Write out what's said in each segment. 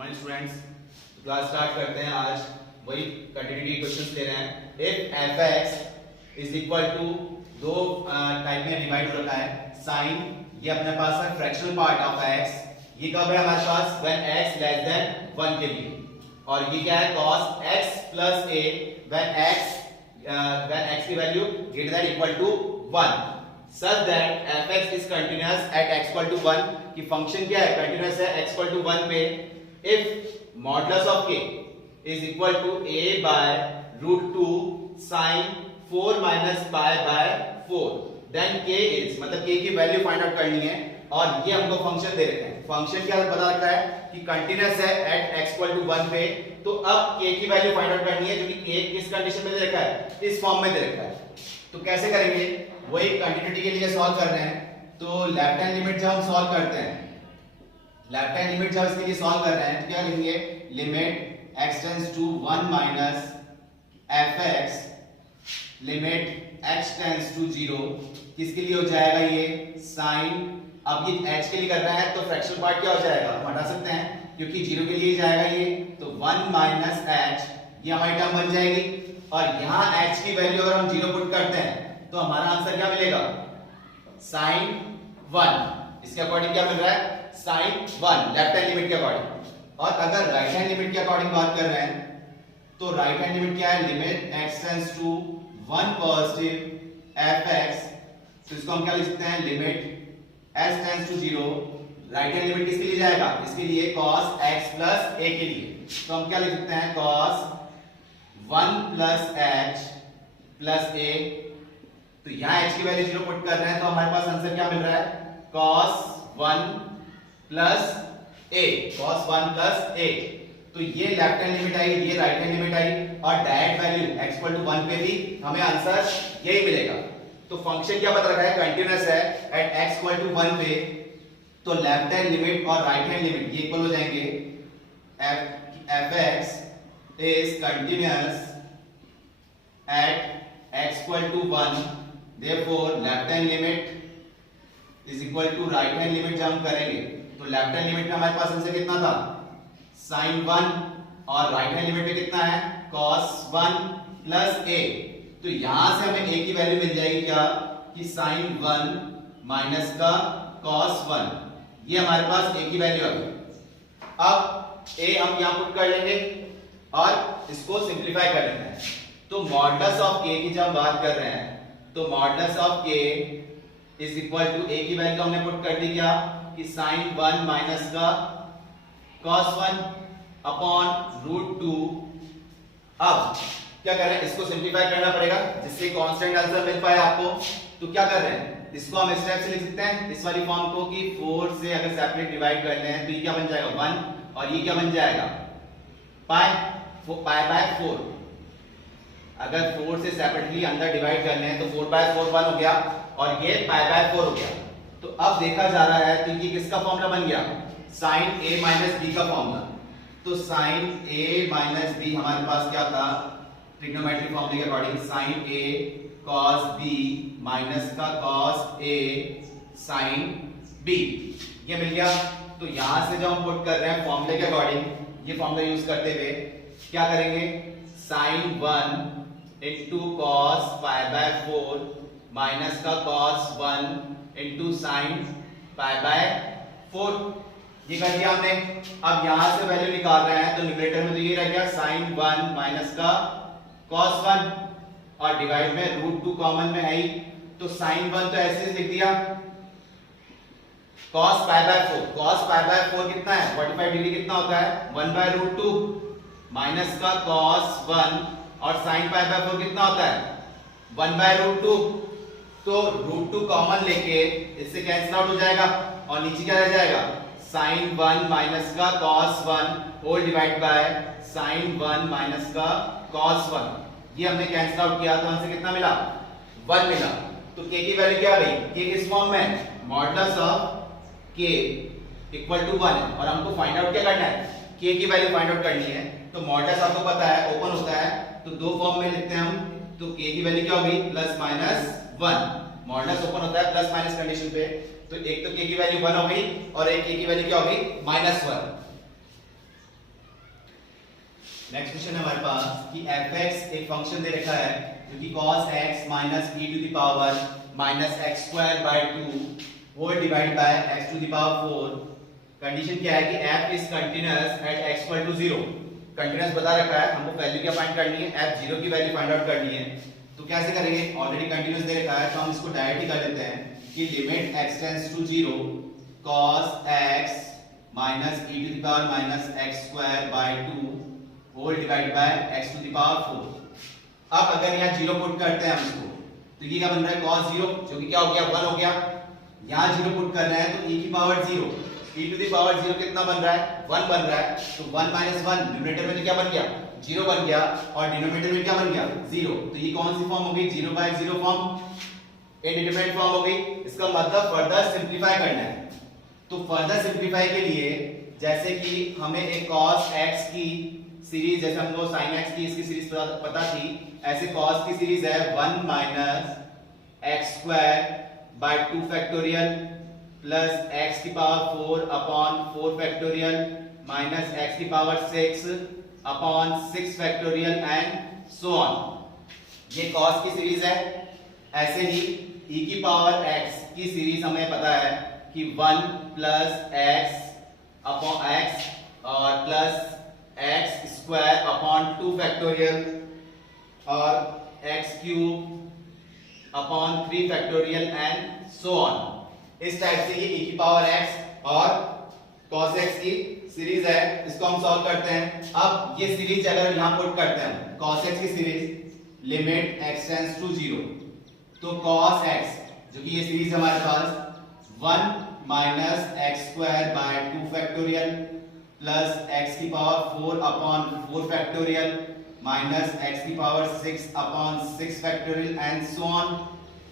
Morning students, class start करते हैं। आज वही कंटिन्यूटी क्वेश्चंस ले रहे हैं। If f(x) is equal to दो टाइप में डिवाइड हो रखा है। साइन ये अपने पास है फ्रैक्शनल पार्ट ऑफ x, ये कब है हमारे पास व्हेन x लेस देन 1 के लिए, और ये क्या है cos x plus a when x की value greater than equal to 1 such that f(x) is continuous at x equal to 1 की फंक्शन क्या है, कंटीन्यूअस है x equal to 1 पे। if modulus of k is equal to a by root 2 sin 4 minus pi by 4 then k is, मतलब k की value find out करनी है, और ये हमको फंक्शन दे रखे हैं। फंक्शन क्या बता रखा है कि कंटीन्यूअस है एट x equal to 1 पे, तो अब k की वैल्यू फाइंड आउट करनी है, जो कि k किस कंडीशन में दे रखा है, इस फॉर्म में दे रखा है। तो कैसे करेंगे, वही कंटिन्यूटी के लिए सॉल्व कर रहे हैं। तो लेफ्ट हैंड लिमिट जब हम सॉल्व करते हैं, लेफ्ट हैंड लिमिट जब इसके लिए सॉल्व कर रहे हैं, तो क्या लिखेंगे, limit x tends to 1 minus f(x) limit x tends to 0 किसके लिए हो जाएगा, ये साइन। अब ये h के लिए कर रहा है तो फ्रैक्शनल पार्ट क्या हो जाएगा, हम हटा सकते हैं क्योंकि 0 के लिए जाएगा ये, तो 1 माइनस h ये हमारी टर्म बन जाएगी। और यहां h की वैल्यू अगर हम 0 पुट करते हैं तो हमारा आंसर क्या मिलेगा, साइन 1। इसके अकॉर्डिंग क्या मिल रहा है, साइन 1 लेफ्ट हैंड लिमिट के अकॉर्डिंग। और अगर राइट हैंड लिमिट के अकॉर्डिंग बात कर रहे हैं, तो राइट हैंड लिमिट क्या है, limit x tends to 1 positive f(x), तो इसको हम क्या लिख सकते हैं, limit s tends to 0। Right hand limit किसके लिए जाएगा, इसके लिए cos x प्लस a के लिए, तो हम क्या लिख सकते हैं, cos 1 plus h plus a। तो यहां h की वैल्यू 0 पुट कर रहे हैं, तो हमारे पास आंसर क्या मिल रहा है, cos 1 plus a, cos 1 plus a। तो ये लेफ्ट हैंड लिमिट आई, ये राइट हैंड लिमिट आई, और direct value x equal to 1 पे भी हमें आंसर यही मिलेगा। तो फंक्शन क्या बता रखा है, कंटीन्यूअस है एट x इक्वल टू 1 पे, तो लेफ्ट हैंड लिमिट और राइट हैंड लिमिट ये इक्वल हो जाएंगे। f(x) is continuous at x equal to 1, therefore left hand limit is equal to right hand limit जब हम करेंगे, तो लेफ्ट हैंड लिमिट में हमारे पास आंसर कितना था, sin 1, और राइट हैंड लिमिट में कितना है, cos 1 प्लस a। तो यहां से हमें a की वैल्यू मिल जाएगी क्या, कि sin 1 माइनस का cos 1, ये हमारे पास a की वैल्यू आ गई। अब a हम यहां पुट कर लेंगे और इसको सिंप्लीफाई कर लेते हैं। तो मॉडुलस ऑफ k की जब हम बात कर रहे हैं, तो modulus of k is equal to a की वैल्यू हमने पुट कर दी क्या, कि sin 1 माइनस का cos 1 अपॉन रूट 2। अब क्या कर रहे हैं, इसको सिंप्लीफाई करना पड़ेगा जिससे कांस्टेंट आंसर मिल पाए आपको। तो क्या कर रहे हैं, इसको हम इस टाइप से लिख सकते हैं, इस वाली फॉर्म को, कि 4 से अगर सेपरेट डिवाइड करते हैं तो ये क्या बन जाएगा 1, और ये क्या बन जाएगा पाई बाय 4। अगर 4 से सेपरेटली अंदर डिवाइड करने हैं तो 4 बाय 4 1 हो गया, और ये पाई बाय 4 हो गया। तो अब देखा जा रहा है तो ये किसका फॉर्मूला बन गया, sin a माइनस b का फॉर्मूला। तो sin a माइनस b हमारे पास क्या था, ट्रिग्नोमेट्रिक फॉर्मूले के according sin a cos b minus का cos a sin b, ये मिल गया। तो यहां से जब हम पुट कर रहे हैं फॉर्मूले के अकॉर्डिंग, ये फॉर्मूला यूज करते हुए क्या करेंगे, sin 1 into cos pi by 4 minus का cos 1 into sine pi by 4, ये कर दिया हमने। अब यहां से वैल्यू निकाल रहे हैं, तो न्यूमरेटर में तो ये रह गया sin 1 माइनस का cos 1, और डिवाइड में रूट 2 कॉमन में है ही, तो sin 1 तो ऐसे ही लिख दिया, cos pi by 4, cos pi by 4 कितना है, 45 डिग्री कितना होता है, 1 बाय रूट 2 माइनस का cos 1, और sin पाई बाय 4 कितना होता है, 1 बाय रूट 2। तो रूट 2 कॉमन लेके इससे कैंसिल आउट हो जाएगा, और नीचे क्या रह जाएगा, sin 1 माइनस का cos 1 whole divide by sin 1 minus का cos 1, ये हमने कैंसिल आउट किया तो आंसर कितना मिला, 1 मिला। तो k की वैल्यू क्या आ गई, k किस फॉर्म में, modulus of k equal to 1 है, और हमको फाइंड आउट क्या करना है, k की वैल्यू फाइंड आउट करनी है। तो मॉडुलस आपको पता है ओपन होता है, तो दो फॉर्म में लिखते हैं हम, तो k की वैल्यू क्या होगी, प्लस माइनस 1, मॉडुलस ओपन होता है प्लस माइनस कंडीशन पे, तो एक तो k की वैल्यू 1 हो गई और एक k की वैल्यू क्या हो गई -1। नेक्स्ट क्वेश्चन है हमारे पास कि fx एक फंक्शन दे रखा है जो कि cos x minus e to the power minus x square by 2 whole divided by x to the power 4। Condition क्या है कि f is continuous at x equal to 0। Continuous बता रखा है, हमको वैल्यू क्या फाइंड करनी है, f 0 की वैल्यू फाइंड आउट करनी है। तो कैसे करेंगे, ऑलरेडी कंटीन्यूअस दे रखा है तो हम इसको डायरेक्टली कर लेते हैं कि limit x tends to 0 cos x minus e to the power minus x square by 2 whole divide by x to the power 4। अब अगर यहाँ 0 पुट करते हैं हम इसको तो ये क्या बन रहा है cos 0 जो कि क्या हो गया 1 हो गया। यहाँ 0 पुट कर रहे हैं तो e की power 0, e to the power 0 कितना बन रहा है 1 बन रहा है। तो 1 माइनस 1 न्यूमरेटर में क्या बन गया 0 बन गया और डिनोमिनेटर में क्या बन गया 0। तो ये कौन सी फॉर्म हो गई 0 बाय 0 फॉर्म, इंडिटरमिनेट फॉर्म हो गई। इसका मतलब फर्दर सिंपलीफाई करना है। तो फर्दर सिंपलीफाई के लिए जैसे कि हमें एक cos x की सीरीज, जैसे हमको sin x की इसकी सीरीज पता थी, ऐसे cos की सीरीज है 1 minus x square by 2 factorial plus x की power 4 upon 4 factorial minus x की power 6 upon 6 factorial and so on. ये cos की सीरीज है। ऐसे ही e की पावर x की सीरीज हमें पता है कि 1 प्लस x अपॉन x और plus x square upon 2 factorial और x cube upon 3 factorial and so on. इस टाइप से ये e की पावर x और cos x की सीरीज है, इसको हम सॉल्व करते हैं। अब ये सीरीज अगर यहां पुट करते हैं cos x की series limit x tends to 0 तो cos x जो कि ये सीरीज हमारे पास 1 minus x square by 2 factorial plus x की power 4 upon 4 factorial minus x की power 6 upon 6 factorial and so on.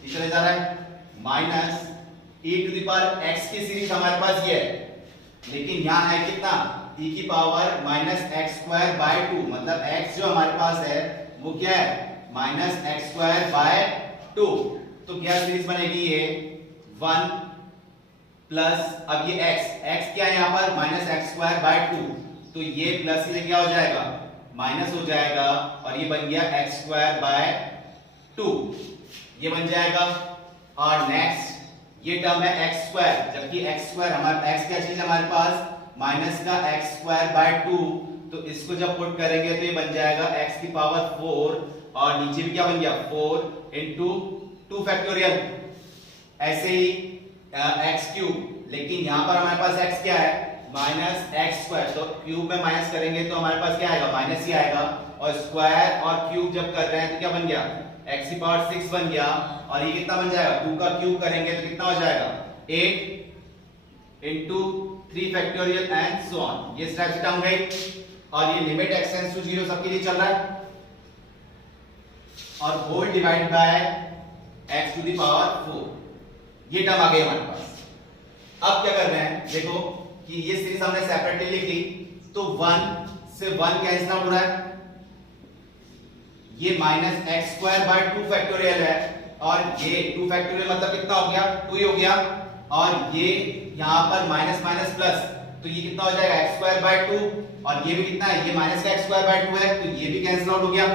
ये चले जा रहा है minus e to the power x की सीरीज हमारे पास ये है, लेकिन यहाँ है कितना e की power minus x square by 2, मतलब x जो हमारे पास है वो क्या है माइनस x स्क्वायर बाय 2। तो क्या सीरीज बनेगी ये 1 प्लस अब ये x क्या है यहाँ पर माइनस एक्स स्क्वायर बाय 2, तो ये प्लस से क्या हो जाएगा माइनस हो जाएगा और ये बन गया एक्स स्क्वायर बाय 2, ये बन जाएगा। और नेक्स्ट ये टर्म है एक्स स्क्वायर, जबकि एक्स स्क्वायर हमारा x क्या चीज हमारे पास माइनस का एक्स स्क्वायर बाय 2, तो इसको जब पुट करेंगे तो ये बन जाएगा x की पावर 4 और नीचे भी क्या बन गया 4 इंटू 2 फैक्टोरियल। ऐसे ही x क्यूब, लेकिन यहाँ पर हमारे पास x क्या है माइनस एक्स स्क्वायर, तो क्यूब में माइनस करेंगे तो हमारे पास क्या आएगा माइनस ही आएगा। और स्क्वायर और क्यूब जब कर रहे हैं तो क्या बन गया x की पावर 6 बन गया और ये कितना बन जाएगा 2 का क्यूब करेंगे तो कितना हो जाएगा 8 into 3 factorial and so on. ये इस टाइप से टर्म गई और ये लिमिट x टेंड्स टू 0 सबके लिए चल रहा है और whole divide by x to the power 4, ये टर्म आ गई हमारे पास। अब क्या कर रहे हैं देखो कि ये सीरीज हमने सेपरेटली लिख ली तो 1 से 1 कैंसिल आउट हो रहा है, ये minus x square by 2 factorial है और ये 2 फैक्टोरियल मतलब कितना हो गया 2 ही हो गया और ये यहां पर माइनस माइनस प्लस, तो ये कितना हो जाएगा एक्स स्क्वायर बाय 2 और ये भी कितना है ये माइनस का एक्स स्क्वायर बाय 2 है तो ये भी कैंसिल आउट हो गया।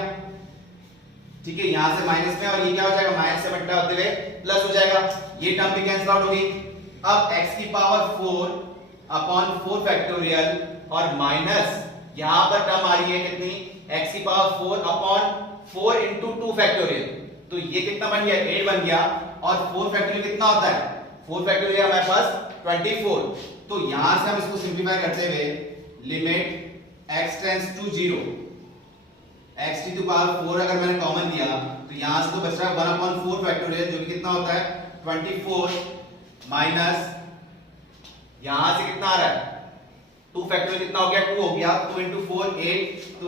ठीक है, यहां से माइनस में और ये क्या हो जाएगा माइनस से बट्टा होते हुए प्लस हो जाएगा, ये टर्म भी कैंसिल आउट हो गई। अब x की पावर 4 अपॉन 4 फैक्टोरियल और माइनस यहां पर टर्म आ रही है कितनी x की पावर 4 अपॉन 4 इंटू 2 फैक्टोरियल, तो ये कितना बन गया 8 बन गया और 4 फैक्टोरियल कितना होता है 4 फैक्टोरियल हमारे पास 24। तो यहां से हम इसको सिंपलीफाई करते हुए limit x tends to 0 x to the power 4 अगर मैंने कॉमन लिया तो यहां से तो बच रहा है 1 अपॉन 4 फैक्टोरियल जो कि कितना होता है 24 माइनस यहां से कितना आ रहा है 2 फैक्टोरियल कितना हो गया 2 हो गया 2 into 4 8, तो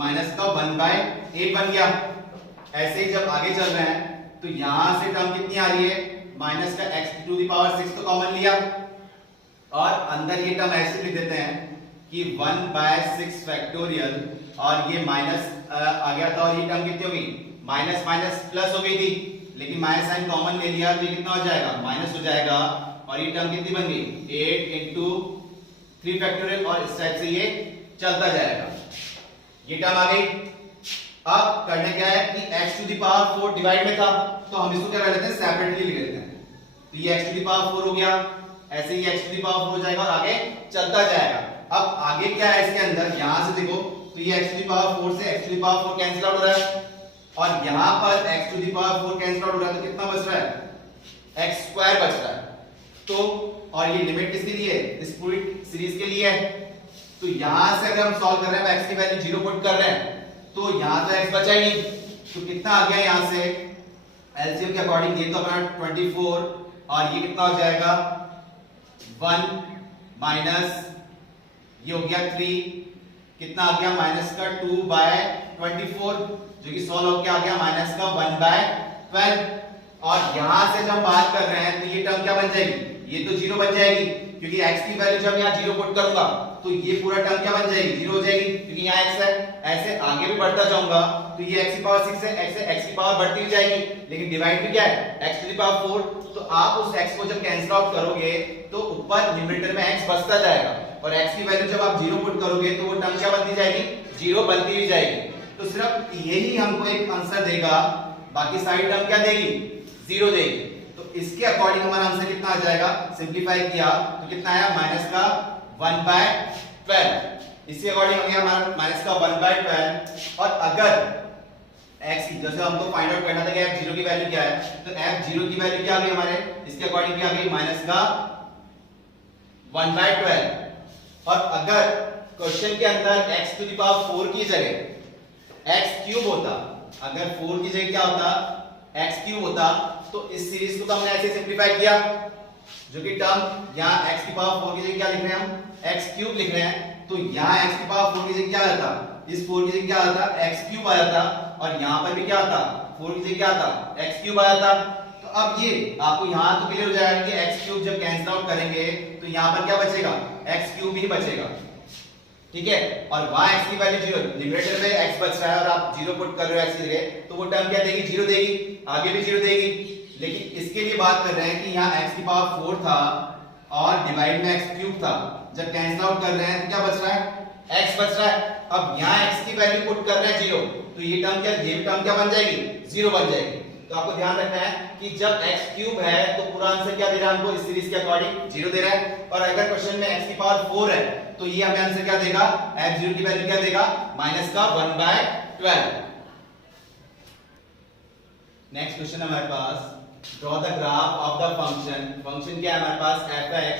माइनस का 1/8 बन गया। ऐसे ही जब आगे चल रहे हैं तो यहां से टर्म कितनी आ रही है माइनस का x टू द पावर 6 तो कॉमन लिया और अंदर ये टर्म ऐसे लिख देते हैं कि 1/6 फैक्टोरियल और ये माइनस आ गया था और ये टर्म कितनी हो गई माइनस माइनस प्लस हो गई थी, लेकिन माइनस साइन कॉमन ले लिया तो ये कितना हो जाएगा माइनस हो जाएगा और ये टर्म कितनी बन गई 8 into 3 फैक्टोरियल और इस टाइप से ये चलता जाएगा। ये टर्म आ गई। अब करने क्या है कि x to the power 4 divide में था, तो हम इसको क्या कर लेते हैं, सेपरेटली लिख लेते हैं। तो ये x टू द पावर 4 हो गया, ऐसे ही x टू द पावर 4 हो जाएगा और आगे चलता जाएगा। अब आगे क्या है इसके अंदर, यहां से देखो तो ये x टू द पावर 4 से x to the power 4 cancel out हो रहा है, और यहां पर x to the power 4 cancel out हो रहा है, तो कितना बच रहा है, x स्क्वायर बच रहा है। तो और ये लिमिट किसके लिए है, इस पूरी सीरीज के लिए है। तो यहां से अगर हम सॉल्व कर रहे हैं, x की वैल्यू 0 पुट कर रहे हैं, तो यहां तो x बचा ही नहीं, तो कितना आ गया यहां से, एलसीएम के अकॉर्डिंग ये तो अपना 24, और ये कितना हो जाएगा 1 माइनस ये हो गया 3, कितना आ गया माइनस का 2/24, जो कि सॉल्व होकर आ गया माइनस का 1/12। और यहां से जब बात कर रहे हैं तो ये टर्म क्या बन जाएगी, ये तो 0 बन जाएगी, क्योंकि x की वैल्यू जब यहाँ 0 पुट करूंगा तो ये पूरा टर्म क्या बन जाएगी, 0 हो जाएगी, क्योंकि यहाँ x है। ऐसे आगे भी बढ़ता जाऊंगा तो ये x की पावर 6 है, x की पावर बढ़ती ही जाएगी, लेकिन डिवाइड में क्या है, x टू द पावर 4। तो आप उस x को जब कैंसिल आउट करोगे तो ऊपर न्यूमरेटर में x बचता जाएगा, और x की वैल्यू जब आप 0 पुट करोगे तो वो टर्म क्या बनती जाएगी, 0 बनती ही जाएगी। तो सिर्फ यही हमको एक आंसर देगा, बाकी सारी टर्म क्या देगी, 0 देगी। तो इसके अकॉर्डिंग हमारा आंसर कितना आ जाएगा, सिंपलीफाई किया तो कितना आया, माइनस का 1/12। इसके अकॉर्डिंग हमें हमारा माइनस का 1/12। और अगर x की, जैसे हमको फाइंड आउट करना था कि f0 की वैल्यू क्या है, तो f0 की वैल्यू क्या आ गई हमारे, इसके अकॉर्डिंग क्या आ गई, माइनस का 1/12। और अगर क्वेश्चन के अंदर x टू द पावर 4 की जगह x क्यूब होता, अगर 4 की जगह क्या होता, x क्यूब होता, तो इस सीरीज को तो हमने ऐसे सिंपलीफाई किया, जो कि टर्म यहाँ x की पावर 4 की जगह क्या लिख रहे हैं हम, x क्यूब लिख रहे हैं। तो यहाँ x की पावर 4 की जगह क्या आता, इस 4 की जगह क्या आता, x क्यूब आ जाता, और यहाँ पर भी क्या आता, 4 की जगह क्या आता, x क्यूब आ जाता। तो अब ये आपको यहाँ तो क्लियर हो जाएगा कि x क्यूब जब कैंसिल आउट करेंगे तो यहाँ पर क्या बचेगा, x क्यूब ही बचेगा, ठीक है। और वहां x की वैल्यू 0, न्यूमरेटर में x बच रहा है और आप 0 पुट कर रहे हो x की जगह, तो वो टर्म क्या देगी, 0 देगी, आगे भी 0 देगी। लेकिन इसके लिए बात कर रहे हैं कि यहाँ x की पावर 4 था और डिवाइड में x क्यूब था, जब कैंसिल आउट कर रहे हैं तो क्या बच रहा है, x बच रहा है। अब यहाँ x की वैल्यू पुट कर रहे हैं 0, तो ये टर्म क्या बन जाएगी, 0 बन जाएगी। तो आपको ध्यान रखना है कि जब x क्यूब है तो पूरा आंसर क्या दे रहा है हमको, इस सीरीज के अकॉर्डिंग 0 दे रहा है। और अगर क्वेश्चन में x की पावर 4 है तो ये हमें आंसर क्या देगा, f0 की वैल्यू क्या देगा, माइनस का 1/12। नेक्स्ट क्वेश्चन हमारे पास, draw the graph of the function. Function क्या है हमारे पास, fx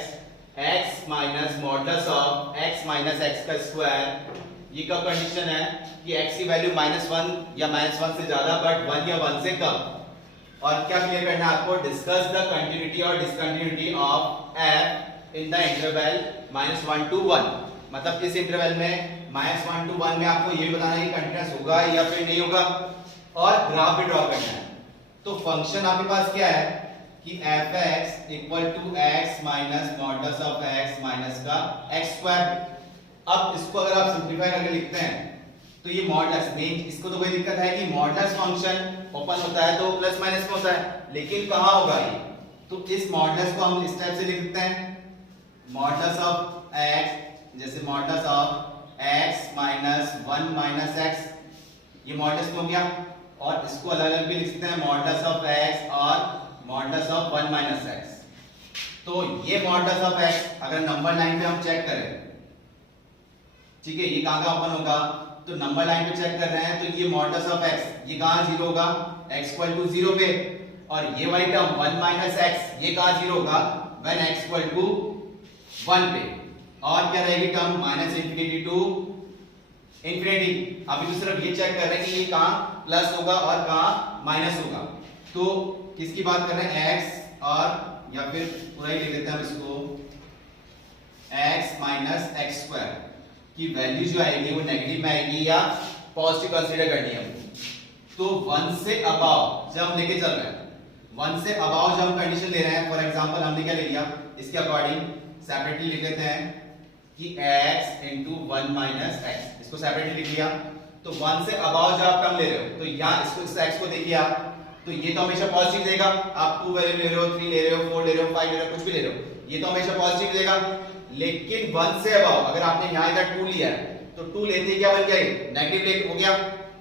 x minus modulus of x minus x का स्क्वायर। ये कब कंडीशन है कि x की वैल्यू -1 या -1 से ज्यादा, बट 1 या 1 से कम। और क्या क्लियर करना है आपको, डिस्कस द कंटिन्यूटी और discontinuity of f in the interval -1 to 1। मतलब इस इंटरवल में -1 to 1 में आपको ये बताना है कि कंटीन्यूअस होगा या फिर नहीं होगा, और ग्राफ भी ड्रॉ करना है। तो फंक्शन आपके पास क्या है कि fx equal to x minus modulus of x minus का x स्क्वायर। अब इसको अगर आप सिंपलीफाई करके लिखते हैं तो ये मॉडुलस मींस, इसको तो कोई दिक्कत है कि मॉडुलस फंक्शन ओपन होता है तो प्लस माइनस में होता है, लेकिन कहां होगा ये, तो इस मॉडुलस को हम इस टाइप से लिख सकते हैं, मॉडुलस ऑफ x, जैसे modulus of x minus 1 minus x, ये मॉडुलस में हो गया। और इसको अलग अलग भी लिख सकते हैं, मॉडुलस ऑफ x और मॉडुलस ऑफ 1 माइनस x। तो ये मॉडुलस ऑफ x अगर नंबर लाइन पे हम चेक करें, ठीक है, ये कहां ओपन होगा, तो नंबर लाइन पे चेक कर रहे हैं तो ये मॉडुलस ऑफ x ये कहां 0 होगा, x इक्वल टू 0 पे। और ये वाली टर्म 1 माइनस x ये कहां 0 होगा, व्हेन x इक्वल टू 1 पे। और क्या रहेगी term, minus infinity to infinity. अभी तो सिर्फ ये चेक कर रहे हैं कि ये कहां प्लस होगा और कहां माइनस होगा। तो किसकी बात कर रहे हैं, x और या फिर पूरा ही लिख देते हैं हम इसको, x माइनस एक्स स्क्वायर की वैल्यू जो आएगी वो नेगेटिव में आएगी या पॉजिटिव कंसीडर करनी है हमको। तो 1 से अबव जब हम लेके चल रहे हैं, 1 से अबव जब हम कंडीशन ले रहे हैं, फॉर एग्जांपल हमने क्या ले लिया, इसके अकॉर्डिंग सेपरेटली लिख देते हैं कि x into 1 माइनस x, इसको सेपरेटली लिख लिया। तो 1 से अबव जब आप टर्म ले रहे हो तो यहाँ इसको इस x को देखिए आप, तो ये तो हमेशा पॉजिटिव देगा। आप 2 वैल्यू ले रहे हो, 3 ले रहे हो, 4 ले रहे हो, 5 ले रहे हो, कुछ भी ले रहे हो, ये तो हमेशा पॉजिटिव देगा। लेकिन 1 से अबव अगर आपने यहाँ का 2 लिया है तो 2 लेते ही क्या बन जाएगा नेगेटिव लेके हो गया,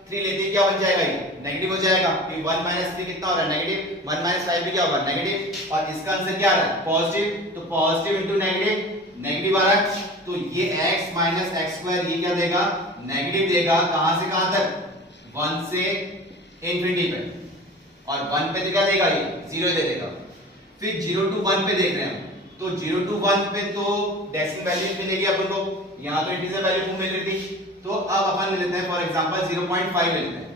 3 लेते ही क्या बन जाएगा ये नेगेटिव हो जाएगा, क्योंकि 1 माइनस 3 कितना हो रहा है नेगेटिव, 1 माइनस 5 भी क्या होगा नेगेटिव, और इसका आंसर क्या आ रहा है पॉजिटिव, तो पॉजिटिव इनटू नेगेटिव नेगेटिव आ रहा है, तो ये x माइनस एक्स स्क्वायर ये क्या देगा नेगेटिव देगा, कहां से कहां तक 1 से इंफिनिटी पे, और 1 पे क्या देगा ये 0 दे देगा। फिर 0 टू 1 पे देख रहे हैं, तो 0 टू 1 पे तो डेसिमल वैल्यू मिलेगी अपन को, यहां तो इंटीजर वैल्यू मिल रही थी, तो अब अपन ले लेते हैं फॉर एग्जांपल 0.5 ले लेते हैं,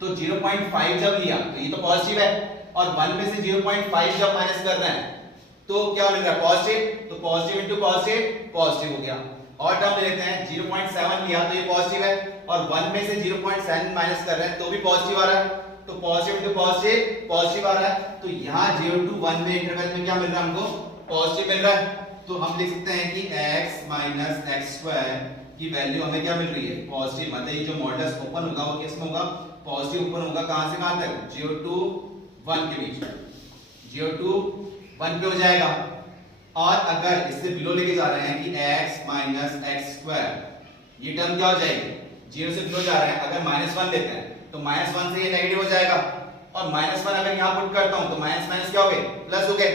तो 0.5 जब लिया तो ये तो पॉजिटिव है, और 1 में से 0.5 जब माइनस कर रहे हैं तो क्या मिल रहा है पॉजिटिव, तो पॉजिटिव इनटू पॉजिटिव पॉजिटिव हो गया, और टर्म ले लेते हैं 0.7 लिया तो ये पॉजिटिव है, और 1 में से 0.7 माइनस कर रहे हैं तो भी पॉजिटिव आ रहा है, तो पॉजिटिव इनटू पॉजिटिव पॉजिटिव आ रहा है, तो यहां 0 टू 1 में इंटरवल में क्या मिल रहा है हमको पॉजिटिव मिल रहा है, तो हम लिख सकते हैं कि x माइनस एक्स स्क्वायर की वैल्यू हमें क्या मिल रही है पॉजिटिव, मतलब ये जो मॉडुलस ओपन होगा वो किस में होगा पॉजिटिव ओपन होगा, कहां से कहां तक 0 टू 1 के बीच में, 0 टू 1 पे हो जाएगा, और अगर इससे बिलो लेके जा रहे हैं कि x माइनस एक्स स्क्वायर ये टर्म क्या हो जाएगी 0 से बिलो जा रहे हैं, अगर -1 लेते हैं तो -1 से ये नेगेटिव हो जाएगा, और -1 अगर यहां पुट करता हूं तो माइनस माइनस क्या हो गए प्लस हो गए,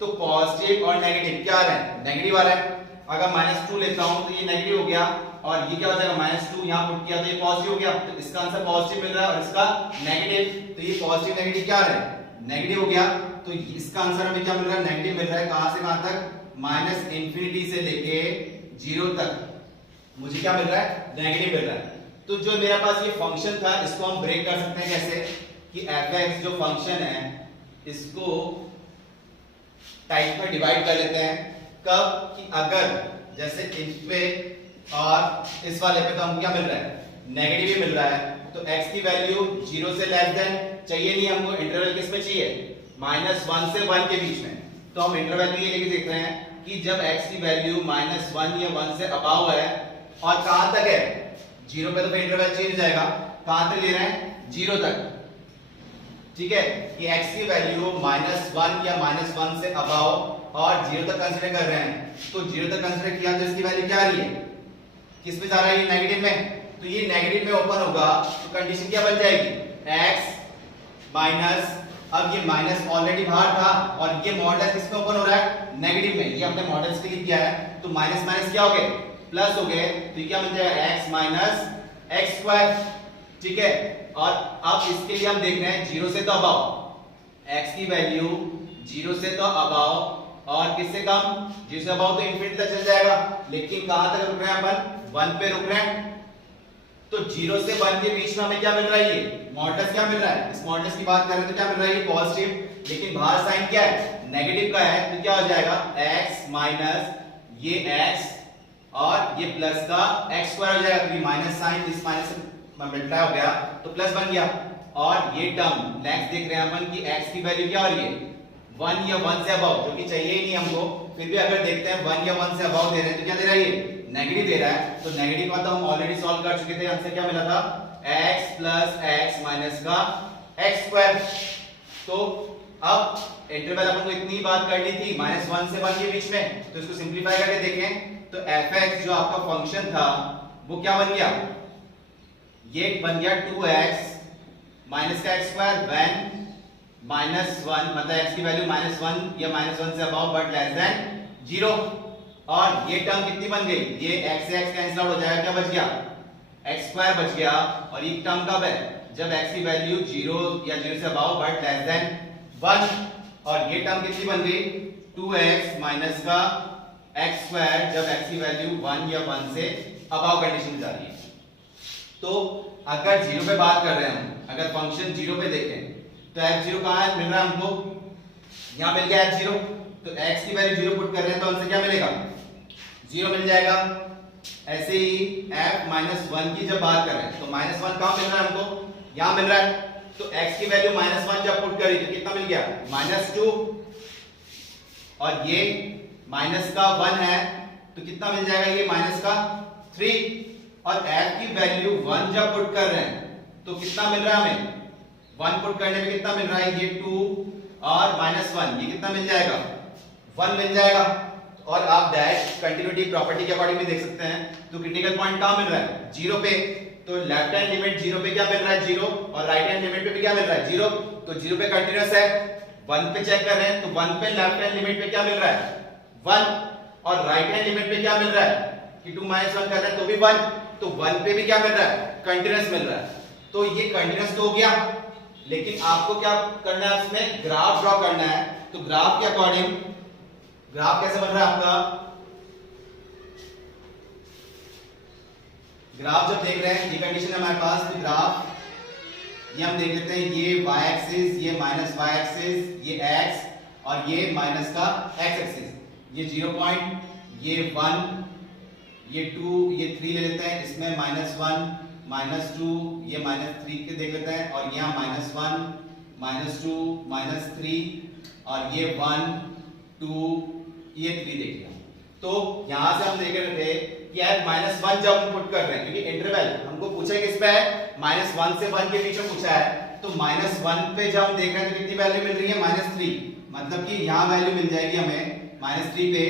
तो पॉजिटिव और नेगेटिव क्या आ रहा है नेगेटिव आ रहा है, अगर -2 लेता हूं तो ये नेगेटिव हो गया, और ये क्या हो जाएगा -2 यहां पुट किया तो ये पॉजिटिव हो गया, तो इसका आंसर पॉजिटिव मिल रहा है और इसका नेगेटिव, तो ये पॉजिटिव नेगेटिव क्या आ रहा है नेगेटिव हो गया, तो इसका आंसर हमें क्या मिल रहा है नेगेटिव मिल रहा है, कहां से कहां तक माइनस इंफिनिटी से लेके 0 तक मुझे क्या मिल रहा है नेगेटिव मिल रहा है। तो जो मेरे पास ये फंक्शन था इसको हम ब्रेक कर सकते हैं कैसे कि fx जो फंक्शन है इसको टाइप में डिवाइड कर लेते हैं, कब कि अगर जैसे इस पे और इस वाले पे तो हमको क्या मिल रहा है नेगेटिव ही मिल रहा है, तो x की वैल्यू 0 से लेस देन चाहिए नहीं हमको, इंटरवल किस में चाहिए -1 से 1 के बीच में, तो हम इंटरवल ये लेके देख रहे हैं कि जब x की वैल्यू -1 या 1 से अबव है, और कहां तक है 0 पे, तो फिर इंटरवल चेंज हो जाएगा, कहां तक ले रहे हैं 0 तक, ठीक है, कि x की वैल्यू -1 या -1 से अबव और 0 तक कंसीडर कर रहे हैं, तो 0 तक कंसीडर किया तो इसकी वैल्यू क्या आ रही है किस पे जा रहा है ये नेगेटिव में, तो ये नेगेटिव में ओपन होगा तो कंडीशन क्या बन जाएगी x माइनस, अब ये माइनस ऑलरेडी बाहर था और ये मॉडुलस किस में ओपन हो रहा है नेगेटिव में, ये हमने मॉडुलस के लिए किया है, तो माइनस माइनस क्या हो गए प्लस हो गए, तो ये क्या बन जाएगा x माइनस एक्स स्क्वायर, ठीक है, और अब इसके लिए हम देख रहे हैं 0 से तो अबव, x की वैल्यू 0 से तो अबव और किससे कम 0 से अबव तो इंफिनिटी तक चल जाएगा, लेकिन कहां तक रुक रहे हैं अपन 1 पे रुक रहे हैं, तो 0 से 1 के बीच में हमें क्या मिल रहा है ये मॉडुलस क्या मिल रहा है, इस मॉडुलस की बात करें तो क्या मिल रहा है ये पॉजिटिव, लेकिन बाहर साइन क्या है नेगेटिव का है, तो क्या हो जाएगा x माइनस ये x और ये प्लस का x स्क्वायर हो जाएगा, क्योंकि माइनस साइन इस माइनस से मल्टीप्लाई हो गया तो प्लस बन गया, और ये टर्म नेक्स्ट देख रहे हैं अपन कि x की वैल्यू क्या हो रही है 1 या 1 से अबव, जो कि चाहिए ही नहीं हमको, फिर भी अगर देखते हैं 1 या 1 से अबव दे रहे हैं तो क्या दे रहा है ये नेगेटिव दे रहा है, तो नेगेटिव का तो हम ऑलरेडी सॉल्व कर चुके थे, हमसे क्या मिला था x प्लस x माइनस का x स्क्वायर, तो अब इंटरवल अपन को इतनी बात करनी थी -1 से 1 के बीच में, तो इसको सिंपलीफाई करके देखें तो fx जो आपका फंक्शन था वो क्या बन गया, ये बन गया 2x माइनस का x स्क्वायर व्हेन -1, मतलब x की वैल्यू -1 या -1 से अबव बट लेस देन 0, और ये टर्म कितनी बन गई, ये x से x कैंसिल आउट हो जाएगा, क्या बच गया x स्क्वायर बच गया, और ये टर्म कब है जब x की वैल्यू 0 या 0 से अबव बट लेस देन 1, और ये टर्म कितनी बन गई 2x माइनस का x स्क्वायर जब x की वैल्यू 1 या 1 से अबव कंडीशन में जा रही है। तो अगर 0 पे बात कर रहे हैं हम, अगर फंक्शन 0 पे देखें तो f0 कहां है मिल रहा है हमको, यहां मिल गया f0, तो x की वैल्यू 0 पुट कर रहे हैं तो हमसे क्या मिलेगा 0 मिल जाएगा। ऐसे ही f -1 की जब बात कर रहे हैं तो -1 कहां मिल रहा है हमको, यहां मिल रहा है, तो x की वैल्यू -1 जब पुट करी तो कितना मिल गया -2, और ये माइनस का 1 है तो कितना मिल जाएगा ये माइनस का 3, और f की वैल्यू 1 जब पुट कर रहे हैं तो कितना मिल रहा है हमें 1 पुट करने में कितना मिल रहा है ये 2 और -1 ये कितना मिल जाएगा 1 मिल जाएगा, और आप दैट कंटिन्यूटी प्रॉपर्टी के अकॉर्डिंग भी देख सकते हैं। तो क्रिटिकल पॉइंट कहां मिल रहा है? 0 पे। तो लेफ्ट हैंड लिमिट 0 पे क्या मिल रहा है? 0। और राइट हैंड लिमिट पे भी क्या मिल रहा है? 0। तो 0 पे कंटीन्यूअस है। 1 पे चेक कर रहे हैं तो 1 पे लेफ्ट हैंड लिमिट पे क्या मिल रहा है? 1। और राइट हैंड लिमिट पे क्या मिल रहा है कि 2 - 1 कर रहे हैं तो भी 1। तो 1 पे भी क्या मिल रहा है? कंटीन्यूअस मिल रहा है। तो ये कंटीन्यूअस तो हो गया, लेकिन आपको क्या करना है? इसमें ग्राफ ड्रॉ करना है। तो ग्राफ के अकॉर्डिंग ग्राफ कैसे बन रहा है आपका? ग्राफ जब देख रहे हैं, ये कंडीशन है हमारे पास, तो ग्राफ ये हम देख लेते हैं, ये y एक्सिस, ये माइनस y एक्सिस, ये x और ये माइनस का x एक्सिस, ये 0 पॉइंट, ये 1, ये 2, ये 3 ले लेते हैं, इसमें -1, -2, ये -3 के देख लेते हैं, और यहाँ -1, -2, -3 और ये 1, 2, ये 3 देख लिया। तो यहां से हम देख रहे थे कि यार -1 जब हम पुट कर रहे हैं, क्योंकि इंटरवल हमको पूछा है किस पे है? -1 से 1 के बीच में पूछा है। तो -1 पे जब हम देख रहे हैं तो कितनी वैल्यू मिल रही है? -3। मतलब कि यहाँ वैल्यू मिल जाएगी हमें -3 पे,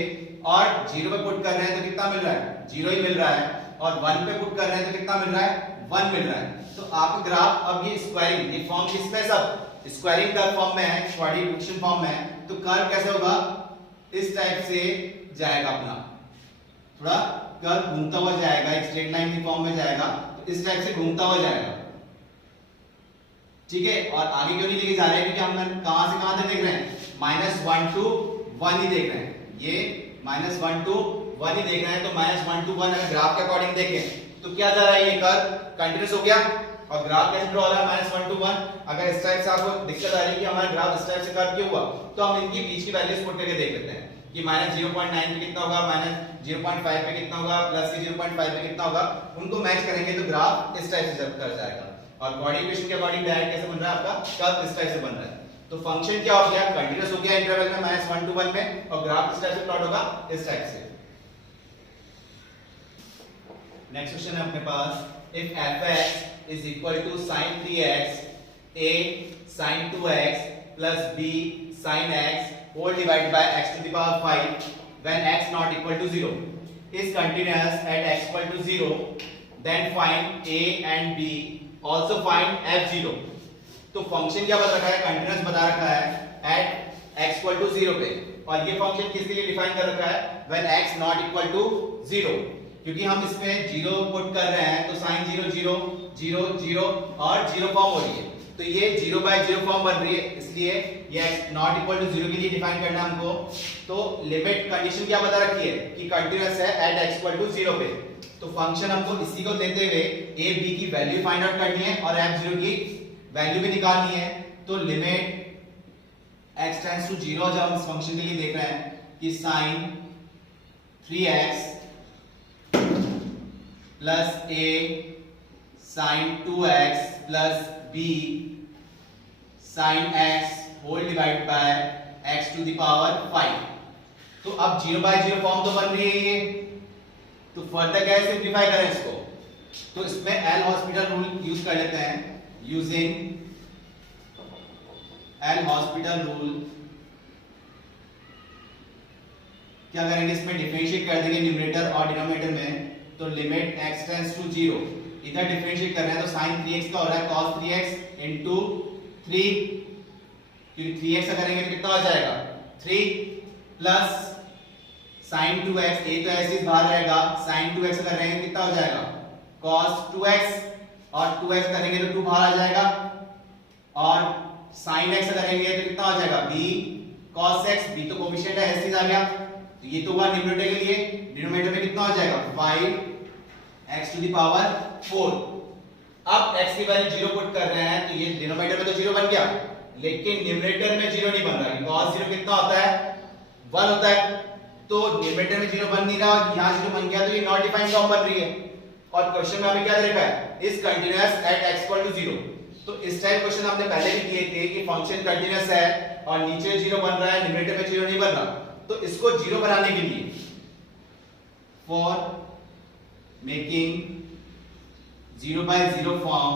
और 0 पे पुट कर रहे हैं तो कितना मिल रहा है? 0 ही मिल रहा है। और 1 पे पुट कर रहे हैं तो कितना मिल रहा है? 1 मिल रहा है। तो आपका ग्राफ अब ये स्क्वायरिंग, ये फॉर्म किसमें? सब स्क्वायरिंग कर्व फॉर्म में है, क्वाड्रिलेटरल फॉर्म में है। तो कर्व कैसे होगा? इस टाइप से जाएगा, अपना थोड़ा कर्व घूमता हुआ जाएगा, एक स्ट्रेट लाइन की फॉर्म में जाएगा। तो इस टाइप से घूमता हुआ जाएगा, ठीक है। और आगे क्यों नहीं लेके जा रहे हैं? क्योंकि हम कहां से कहां तक देख रहे हैं? -1 to 1 ही देख रहे हैं। ये -1 to 1 ही देख रहे हैं। तो -1 to 1 अगर ग्राफ के अकॉर्डिंग देखें तो क्या जा रहा है? ये कर्व कंटीन्यूअस हो गया। और ग्राफ कैसे ड्रॉ हो रहा है? -1 to 1। अगर इस टाइप से आपको दिक्कत आ रही है कि हमारा ग्राफ इस टाइप से कर्व क्यों हुआ, तो हम इनकी बीच की वैल्यूज पुट करके देख लेते हैं कि -0.9 पे कितना होगा, -0.5 पे कितना होगा, प्लस के 0.5 पे कितना होगा। उनको मैच करेंगे तो ग्राफ इस टाइप से कर जाएगा। और बॉडी इक्वेशन के अकॉर्डिंग डायरेक्ट कैसे बन रहा है? आपका कर्व इस टाइप से बन रहा है। तो फंक्शन क्या हो गया? कंटीन्यूअस हो गया इंटरवल में -1 to 1 में, और ग्राफ इस टाइप से प्लॉट होगा, इस टाइप से। नेक्स्ट क्वेश्चन है अपने पास, if fx is equal to sin 3x a sin 2x plus b sin x whole divided by x to the power 5 when x not equal to 0 is continuous at x equal to 0, then find a and b, also find f0। तो function क्या बता रखा है? Continuous बता रखा है eight x equal to 0 पे। और ये फंक्शन किसके लिए डिफाइन कर रखा है? when x not equal to 0। क्योंकि हम इसमें 0 पुट कर रहे हैं तो sin 0 0 0 0 और 0 फॉर्म हो रही है। तो ये 0/0 फॉर्म बन रही है, इसलिए ये x नॉट इक्वल टू 0 के लिए डिफाइन करना हमको। तो लिमिट कंडीशन क्या बता रखी है कि कंटीन्यूअस है एट x इक्वल टू 0 पे। तो फंक्शन हमको इसी को लेते हुए a b की वैल्यू फाइंड आउट करनी है और f0 की वैल्यू भी निकालनी है। तो लिमिट x टेंड्स टू 0 जब हम इस फंक्शन के लिए देख रहे हैं कि sin 3x plus a sin 2x plus b sin x whole divide by x to the power 5। तो अब 0/0 फॉर्म तो बन रही है ये, तो फर्दर कैसे सिंपलीफाई करें इसको? तो इसमें एल हॉस्पिटल रूल यूज कर लेते हैं। यूजिंग एल हॉस्पिटल रूल क्या करेंगे? इसमें डिफरेंशिएट कर देंगे न्यूमरेटर और डिनोमिनेटर में। तो लिमिट x टेंड्स टू 0, इधर डिफरेंशिएट कर रहे हैं तो sin 3x का हो रहा है cos 3x into 3, क्योंकि 3x का करेंगे तो कितना हो जाएगा? 3 प्लस sin 2x, a तो ऐसे ही बाहर रहेगा, sin 2x का करेंगे कितना हो जाएगा? cos 2x, और 2x करेंगे तो 2 बाहर आ जाएगा, और sin x का करेंगे तो कितना हो जाएगा? b cos x, b तो कोफिशिएंट है, ऐसे ही आ गया। तो ये तो हुआ न्यूमरेटर के लिए। डिनोमिनेटर में कितना हो जाएगा? 5x to the power 4। अब x की वैल्यू 0 पुट कर रहे हैं तो ये डिनोमिनेटर में तो 0 बन गया, लेकिन न्यूमरेटर में 0 नहीं बन रहा। cos 0 कितना होता है? 1 होता है। तो न्यूमरेटर में 0 बन नहीं रहा और यहां 0 बन गया, तो ये नॉट डिफाइंड फॉर्म बन रही है। और क्वेश्चन में हमें क्या दे रखा है? Is continuous at x equal to 0। तो इस टाइप क्वेश्चन हमने पहले भी किए थे कि फंक्शन कंटीन्यूअस है और नीचे 0 बन रहा है, न्यूमरेटर में 0 नहीं बन रहा। तो इसको 0 बनाने के लिए, फॉर मेकिंग 0/0 फॉर्म,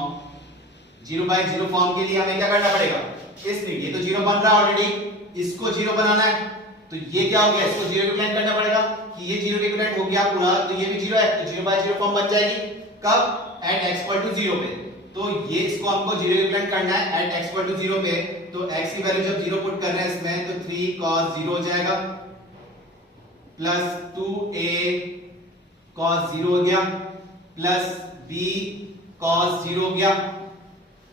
0/0 फॉर्म के लिए हमें क्या करना पड़ेगा? इसलिए ये तो 0 बन रहा है ऑलरेडी, इसको 0 बनाना है। तो ये क्या हो गया, इसको जीरो इक्विवेलेंट करना पड़ेगा कि ये जीरो इक्विवेलेंट हो गया पूरा, तो ये भी जीरो है, तो 0/0 फॉर्म बन जाएगी कब, एट x इक्वल टू 0 पे। तो ये इसको हमको जीरो इक्विवेलेंट करना है एट x इक्वल टू 0 पे, तो x की वैल्यू जब 0 पुट कर रहे हैं इसमें, तो 3 cos 0 हो जाएगा प्लस 2a cos 0 हो गया प्लस b cos 0 हो गया,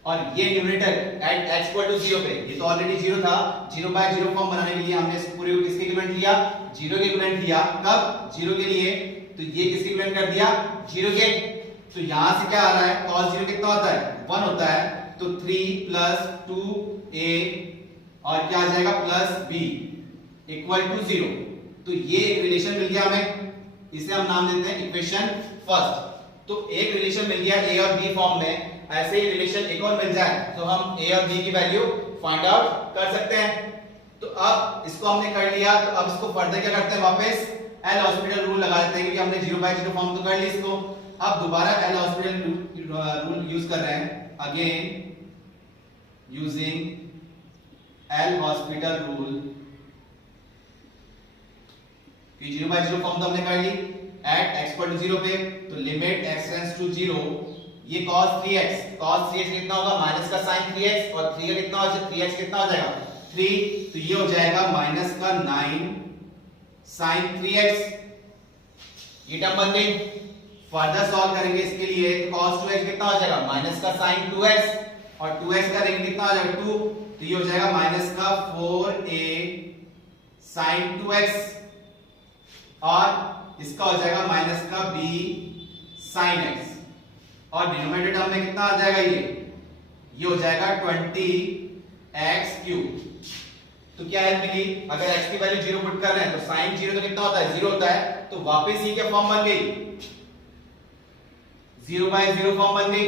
और ये numerator at x equal to 0 पे, ये तो ऑलरेडी 0 था, 0/0 फॉर्म बनाने के लिए हमने इस पूरे को किसके इक्विवेलेंट लिया, 0 के इक्विवेलेंट लिया, कब 0 के लिए, तो ये किसके इक्विवेलेंट कर दिया 0 के, तो यहां से क्या आ रहा है, cos 0 कितना होता है 1 होता है, तो 3 प्लस 2a और क्या आ जाएगा प्लस b इक्वल टू 0। तो ये एक रिलेशन मिल गया हमें, इसे हम नाम देते हैं इक्वेशन फर्स्ट। तो एक रिलेशन मिल गया a और b फॉर्म में, ऐसे ही रिलेशन एक और मिल जाए तो हम a और b की वैल्यू फाइंड आउट कर सकते हैं। तो अब इसको हमने कर लिया, तो अब इसको फर्दर क्या करते हैं, वापस एल हॉस्पिटल रूल लगा देते हैं, क्योंकि हमने 0/0 फॉर्म तो कर ली इसको। अब दोबारा एल हॉस्पिटल रूल यूज कर रहे हैं, again using L'Hospital rule, कि 0/0 फॉर्म तो हमने कर ली एट x इक्वल टू 0 पे, तो लिमिट x टेंड्स टू 0, ये cos 3x कितना होगा, माइनस का sin 3x, और 3 का कितना हो जाएगा, 3x कितना हो जाएगा 3, तो ये हो जाएगा माइनस का 9 sin 3x, ये टर्म बन गई। फर्दर सॉल्व करेंगे इसके लिए, तो cos 2x कितना हो जाएगा, माइनस का sin 2x, और 2x करेंगे कितना हो जाएगा 2, तो ये हो जाएगा माइनस का 4a sin 2x, और इसका हो जाएगा माइनस का b sin x, और डिनोमिनेटर टर्म में कितना आ जाएगा, ये हो जाएगा 20x क्यूब। तो क्या हेल्प मिली, अगर x की वैल्यू 0 पुट कर रहे हैं तो sin 0 तो कितना होता है 0 होता है, तो वापस ये क्या फॉर्म बन गई, 0/0 फॉर्म बन गई।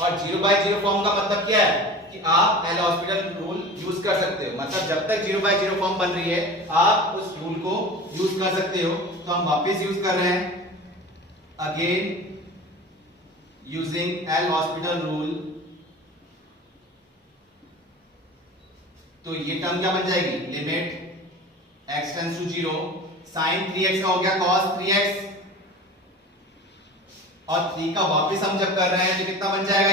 और 0/0 फॉर्म का मतलब क्या है कि आप एल हॉस्पिटल रूल यूज कर सकते हो, मतलब जब तक 0/0 फॉर्म बन रही है आप उस रूल को यूज कर सकते हो। तो हम वापस यूज कर रहे हैं, again using L'Hospital rule, तो ये टर्म क्या बन जाएगी, limit x tends to 0, sin 3x का हो गया cos 3x, और 3 का वापस हम जब कर रहे हैं तो कितना बन जाएगा,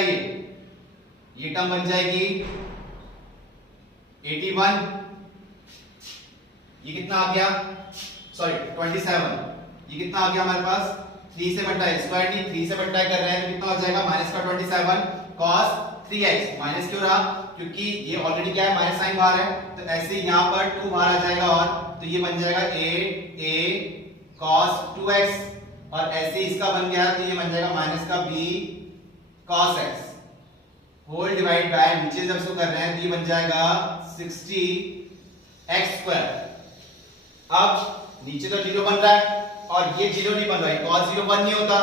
ये टर्म बन जाएगी 81, ये कितना आ गया, सॉरी 27, ये कितना आ गया हमारे पास, 3 से मल्टीप्लाई, स्क्वायर नहीं 3 से मल्टीप्लाई कर रहे हैं तो कितना हो जाएगा माइनस का 27 cos 3x, माइनस क्यों रहा, क्योंकि ये ऑलरेडी क्या है माइनस साइन बाहर है, तो ऐसे यहां पर 2 बाहर आ जाएगा, और तो ये बन जाएगा 8a cos 2x, और ऐसे इसका बन गया तो ये बन जाएगा माइनस का b cos x whole divide by, नीचे जब इसको कर रहे हैं तो ये बन जाएगा 60x²। अब नीचे तो 0 बन रहा है और ये 0 नहीं बन रहा है, cos 0 1 नहीं होता,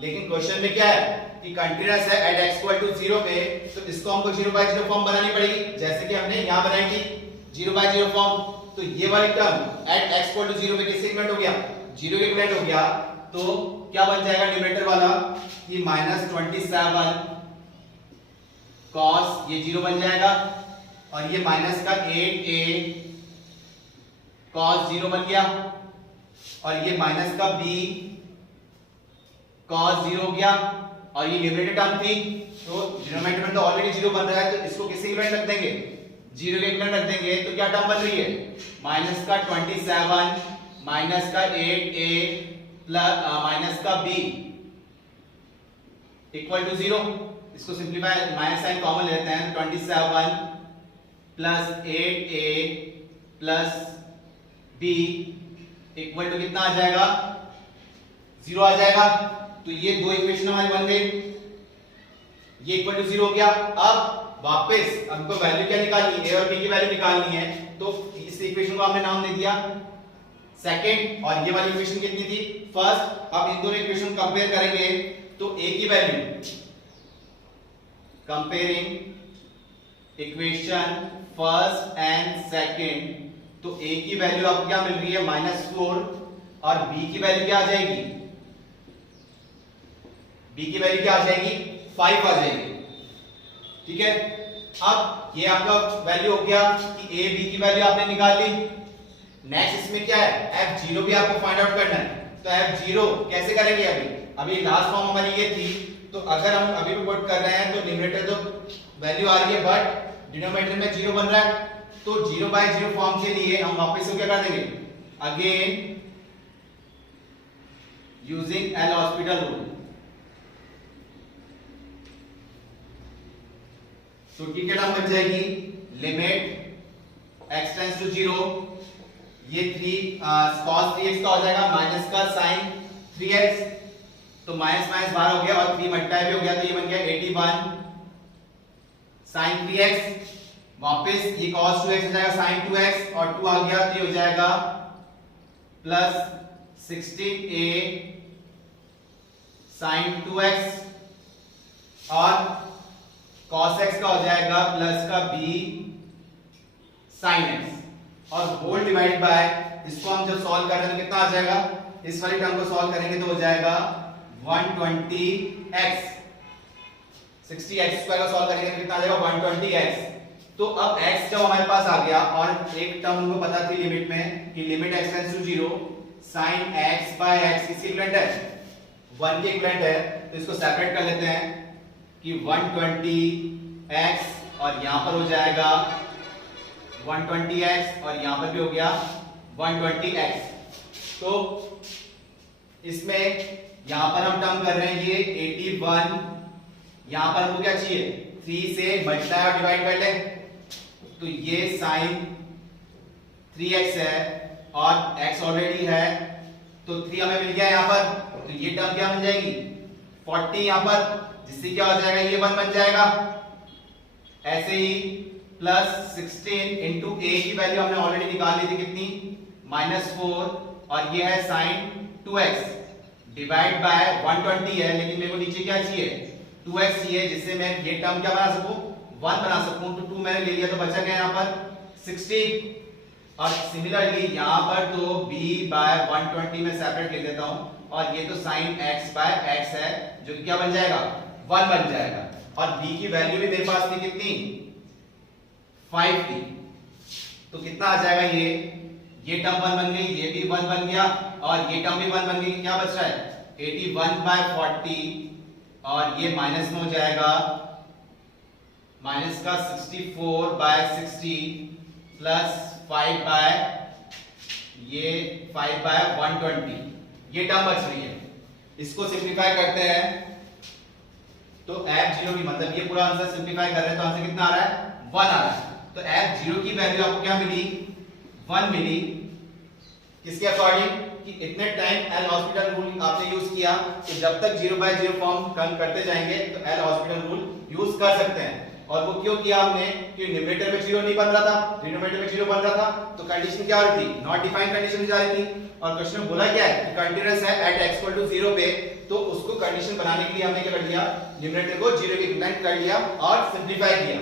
लेकिन क्वेश्चन में क्या है कि कंटीन्यूअस है एट x इक्वल टू 0 पे, तो इसको हमको 0/0 फॉर्म बनानी पड़ेगी, जैसे कि हमने यहां बनाई थी 0/0 फॉर्म। तो ये वाली term at x equal to 0 पे किससे इक्विवेलेंट हो गया, 0 के इक्विवेलेंट हो गया, तो क्या बन जाएगा न्यूमरेटर वाला कि -27 cos, ये 0 बन जाएगा, और ये माइनस का 8a cos 0 बन गया, और ये माइनस का b cos 0 हो गया, और ये न्यूमरेटर टर्म थी, तो डिनोमिनेटर में तो ऑलरेडी 0 बन रहा है, तो इसको किससे इक्विवेलेंट रख देंगे, 0 के इक्विवेलेंट रख देंगे, तो क्या टर्म बन रही है माइनस का 27 माइनस का 8a प्लस माइनस का b इक्वल टू 0। इसको सिंपलीफाई, माइनस साइन कॉमन लेते हैं, 27 plus 8a plus b equal to कितना आ जाएगा, 0 आ जाएगा। तो ये दो इक्वेशन हमारी बन गई, ये इक्वल टू 0 हो गया। अब वापस हमको वैल्यू क्या निकालनी है, a और b की वैल्यू निकालनी है, तो इस इक्वेशन को हमने नाम दे दिया सेकंड, और ये वाली इक्वेशन कितनी थी फर्स्ट। अब इन दोनों इक्वेशन कंपेयर करेंगे, तो a की value, comparing equation first and second, तो a की वैल्यू आपको क्या मिल रही है -4, और b की वैल्यू क्या आ जाएगी, b की वैल्यू क्या आ जाएगी 5 आ जाएगी, ठीक है। अब ये आपका वैल्यू हो गया कि a b की वैल्यू आपने निकाल ली, नेक्स्ट इसमें क्या है, f0 भी आपको फाइंड आउट करना है। तो f0 कैसे करेंगे, अभी लास्ट फॉर्म हमारी ये थी, तो अगर हम अभी भी पुट कर रहे हैं तो न्यूमरेटर तो वैल्यू आ रही है बट डिनोमिनेटर में 0 बन रहा है, तो 0/0 फॉर्म के लिए हम वापस से क्या कर देंगे, again using L'Hospital rule. तो की क्या बन जाएगी, लिमिट x टेंड्स टू 0, ये 3 cos 3x का हो जाएगा माइनस का sin 3x, तो माइनस माइनस बाहर हो गया और 3 मल्टीप्लाई भी हो गया, तो ये बन गया 81 sin 3x, वापस ये cos 2x हो जाएगा sin 2x और 2 आ गया तो ये हो जाएगा प्लस 16a sin 2x और cos x का हो जाएगा प्लस का b sin x और होल डिवाइड बाय, इसको हम जब सॉल्व कर रहे हैं तो कितना आ जाएगा, इस वाली टर्म को सॉल्व करेंगे तो हो जाएगा 120x, 60x स्क्वायर को सॉल्व करेंगे तो कितना आ जाएगा 120x। तो अब x जब हमारे पास आ गया और एक टर्म हमको पता थी लिमिट में कि limit x tends to 0 sin x by x किसकी इक्विवेलेंट है, 1 की इक्विवेलेंट है, तो इसको सेपरेट कर लेते हैं कि 120x और यहां पर हो जाएगा 120x और यहां पर भी हो गया 120x। तो इसमें यहां पर हम टर्म कर रहे हैं ये 81, यहां पर हमको क्या चाहिए, 3 से मल्टीप्लाई और डिवाइड कर ले, तो ये sin 3x है और x ऑलरेडी है, तो 3 हमें मिल गया यहां पर, तो ये टर्म क्या बन जाएगी 40 यहां पर, जिससे क्या हो जाएगा, ये 1 बन जाएगा। ऐसे ही प्लस 16 इंटू a की वैल्यू हमने ऑलरेडी निकाल ली थी कितनी, -4 और ये है sin 2x डिवाइड बाय 120 है, लेकिन मेरे को नीचे क्या चाहिए 2x चाहिए, जिससे मैं ये टर्म क्या बना सकूं 1 बना सकूं, तो 2 मैंने ले लिया तो बचा क्या यहाँ पर 60 और सिमिलरली यहाँ पर तो b बाय 120 में सेपरेट ले देता हूं और ये तो sin x बाय x है जो कि क्या बन जाएगा 1 बन जाएगा और b की वैल्यू भी मेरे पास थी कितनी 5 थी, तो कितना आ जाएगा ये टर्म 1 बन गई, ये भी 1 बन गया और ये टर्म भी 1 बन गई, क्या बच रहा है 81/40 और ये माइनस में हो जाएगा माइनस का 64/60 प्लस 5/120, ये टर्म बच रही है। इसको सिंप्लीफाई करते हैं तो f0 की मतलब ये पूरा आंसर सिंप्लीफाई कर रहे हैं तो आंसर कितना आ रहा है 1 आ रहा है, तो f0 की वैल्यू आपको क्या मिली 1 मिली, किसके अकॉर्डिंग कि इतने टाइम एल हॉस्पिटल रूल आपने यूज किया कि जब तक 0/0 फॉर्म कम करते जाएंगे तो एल हॉस्पिटल रूल यूज कर सकते हैं। और वो क्यों किया हमने कि न्यूमरेटर में 0 नहीं बन रहा था, डिनोमिनेटर में 0 बन रहा था, तो कंडीशन क्या हो रही थी नॉट डिफाइंड कंडीशन जा रही थी और क्वेश्चन में बोला क्या है कि कंटीन्यूअस है एट x = 0 पे, तो उसको कंडीशन बनाने के लिए हमने क्या कर लिया न्यूमरेटर को 0 के इक्विवेलेंट कर लिया और सिंपलीफाई किया।